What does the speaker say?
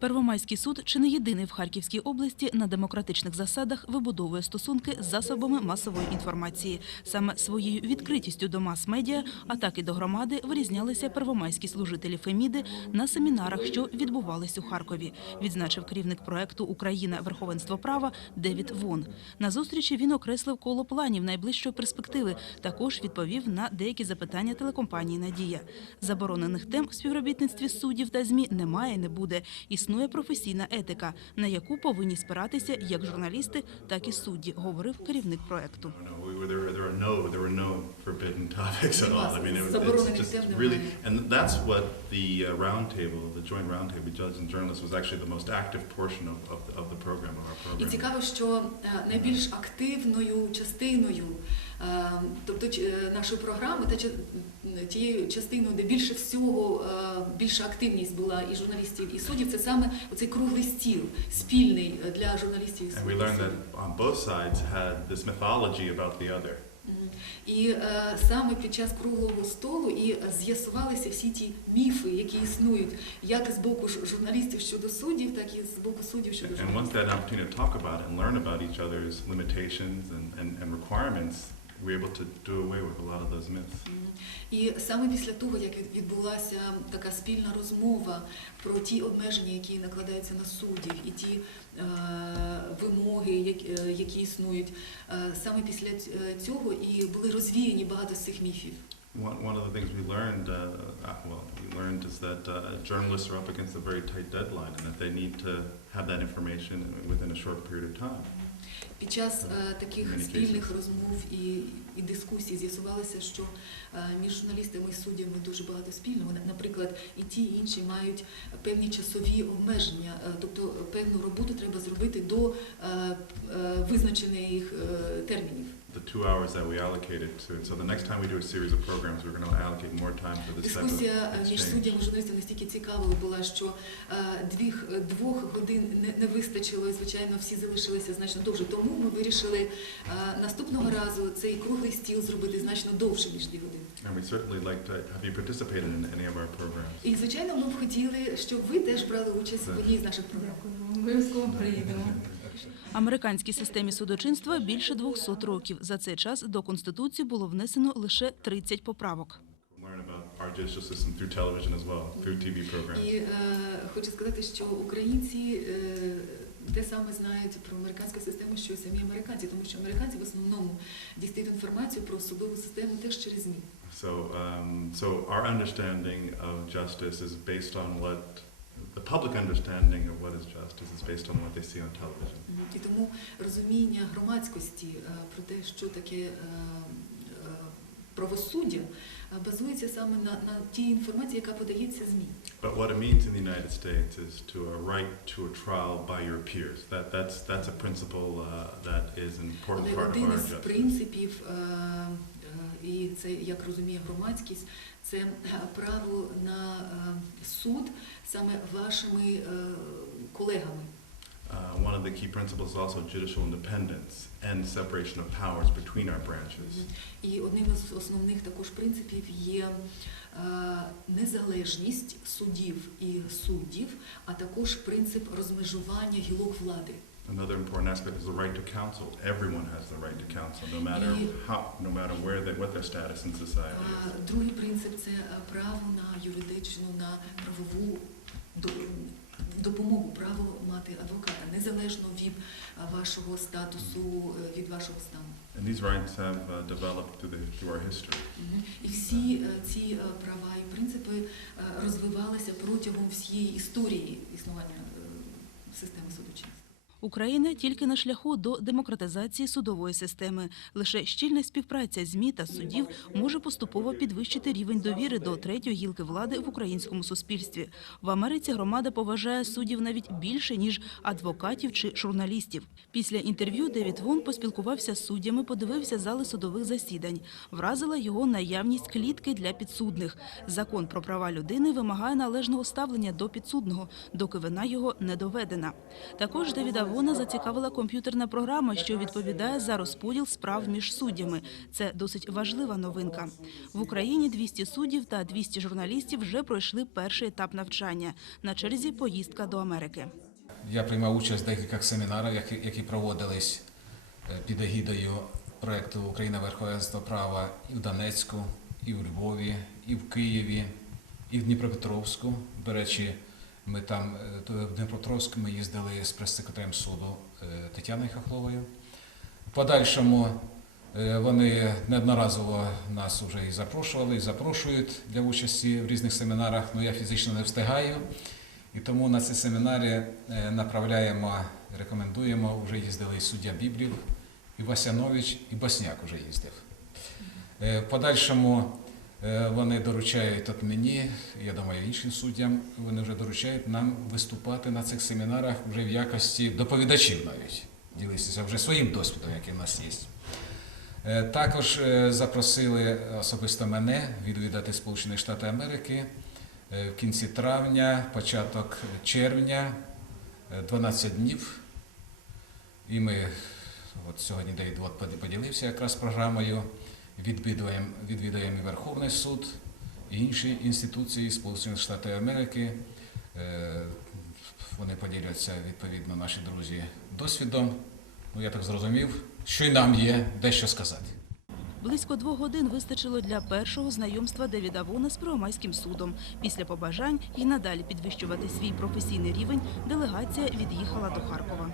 Первомайський суд чи не єдиний в Харківській області на демократичних засадах вибудовує стосунки з засобами масової інформації. Саме своєю відкритістю до мас-медіа, а так і до громади вирізнялися первомайські служителі Феміди на семінарах, що відбувались у Харкові. Відзначив керівник проекту Україна верховенство права Девід Вон. На зустрічі він окреслив коло планів найближчої перспективи. Також відповів на деякі запитання телекомпанії Надія. Заборонених тем в співробітництві суддів та змі немає, і не буде. Існує професійна етика, на яку повинні спиратися як журналісти, так і судді, говорив керівник проекту. Uh, І цікаво, що е, найбільш активною частиною, е, тобто ч- е, нашої програми, та тією частиною, де більше всього е, більша активність була і журналістів, і суддів, це саме оцей круглий стіл спільний е, для журналістів і And we суддів. learned that on both sides had this mythology about the other. Мгм. І е, саме під час круглого столу і з'ясувалися всі ті міфи, які існують як з боку журналістів щодо суддів, так і з боку суддів щодо журналістів. Were able to do away with a lot of those myths. І саме після того, як відбулася така спільна розмова про ті обмеження, які накладаються на суддів, і ті е, вимоги, які, е, які існують, е, саме після е, цього і були розвіяні багато з цих міфів. One, one of the things we learned, uh, uh, well, we learned is that uh, journalists are up against a very tight deadline and that they need to have that information within a short period of time. Під час е, таких спільних розмов і, і дискусій з'ясувалося, що е, між журналістами і суддями дуже багато спільного. Наприклад, і ті, і інші мають певні часові обмеження, е, тобто певну роботу треба зробити до е, е, визначених е, термінів. The two hours that we allocated to it. So the next time we do a series of programs, we're going to allocate more time for this type of Дискусія е, між exchange. суддями і журналістами настільки цікавою була, що е, двіх, двох годин не, не вистачило, і звичайно всі залишилися значно довше. Тому ми вирішили е, наступного разу цей круглий стіл зробити значно довше ніж дві години. And we certainly like to have you participated in any of our programs. І звичайно, ми б хотіли, щоб ви теж брали участь в одній з наших програм. Обов'язково приїдемо. Американській системі судочинства більше 200 років. За цей час до конституції було внесено лише 30 поправок. І е, хочу сказати, що українці е, те саме знають про американську систему, що й самі американці, тому що американці в основному дістають інформацію про судову систему теж через ЗМІ. So, um, so our understanding of justice is based on what the public understanding of what is justice is based on what they see on television. Мгм. І тому розуміння громадськості е, про те, що таке е, е, правосуддя, е, базується саме на, на тій інформації, яка подається ЗМІ. But what it means in the United States is to a right to a trial by your peers. That, that's, that's a principle uh, that is an important Але part of один our із justice. принципів, е, е, і це як розуміє громадськість, це е, право на е, суд саме вашими е, колегами. Uh, one of the key principles is also judicial independence and separation of powers between our branches. І одним із основних також принципів є незалежність судів і суддів, а також принцип розмежування гілок влади. Another important aspect is the right to counsel. Everyone has the right to counsel, no matter І- how, no matter where they, what their status in society А is. Другий принцип це е, право на юридичну, на правову до- допомогу, право мати адвоката, незалежно від е, вашого статусу, е, від вашого стану. And these rights have uh, developed through, the, through our history. Мгм. І всі е, ці е, права і принципи е, розвивалися протягом всієї історії існування е, системи судочинства. Україна тільки на шляху до демократизації судової системи. Лише щільна співпраця ЗМІ та судів може поступово підвищити рівень довіри до третьої гілки влади в українському суспільстві. В Америці громада поважає суддів навіть більше ніж адвокатів чи журналістів. Після інтерв'ю Девід Вон поспілкувався з суддями, подивився зали судових засідань. Вразила його наявність клітки для підсудних. Закон про права людини вимагає належного ставлення до підсудного, доки вина його не доведена. Також Девіда Вона зацікавила комп'ютерна програма, що відповідає за розподіл справ між суддями. Це досить важлива новинка. В Україні 200 суддів та 200 журналістів вже пройшли перший етап навчання. На черзі поїздка до Америки. Я приймав участь в декількох семінарах, які, проводились е, під егідою проєкту Україна верховенство права і в Донецьку, і в Львові, і в Києві, і в Дніпропетровську. До речі, ми там е, в Дніпропетровську ми їздили з прес-секретарем суду е, Тетяною Хохловою. В подальшому е, вони неодноразово нас вже і запрошували, і запрошують для участі в різних семінарах, але я фізично не встигаю. І тому на ці семінари е, направляємо, рекомендуємо, вже їздили і суддя Біблів, і Васянович, і Босняк вже їздив. В подальшому вони доручають от мені, я думаю, іншим суддям, вони вже доручають нам виступати на цих семінарах вже в якості доповідачів навіть, ділитися вже своїм досвідом, який в нас є. Е, Також е, запросили особисто мене відвідати Сполучені Штати Америки е, в кінці травня, початок червня, е, 12 днів. І ми от сьогодні Давід поділився якраз програмою. Відвідуємо, відвідуємо Верховний суд, і інші інституції Сполучених Штатів Америки. Е, Вони поділяться відповідно наші друзі досвідом. Ну, я так зрозумів, що й нам є дещо сказати. Близько двох годин вистачило для першого знайомства Девіда Вона з Первомайським судом. Після побажань і надалі підвищувати свій професійний рівень делегація від'їхала до Харкова.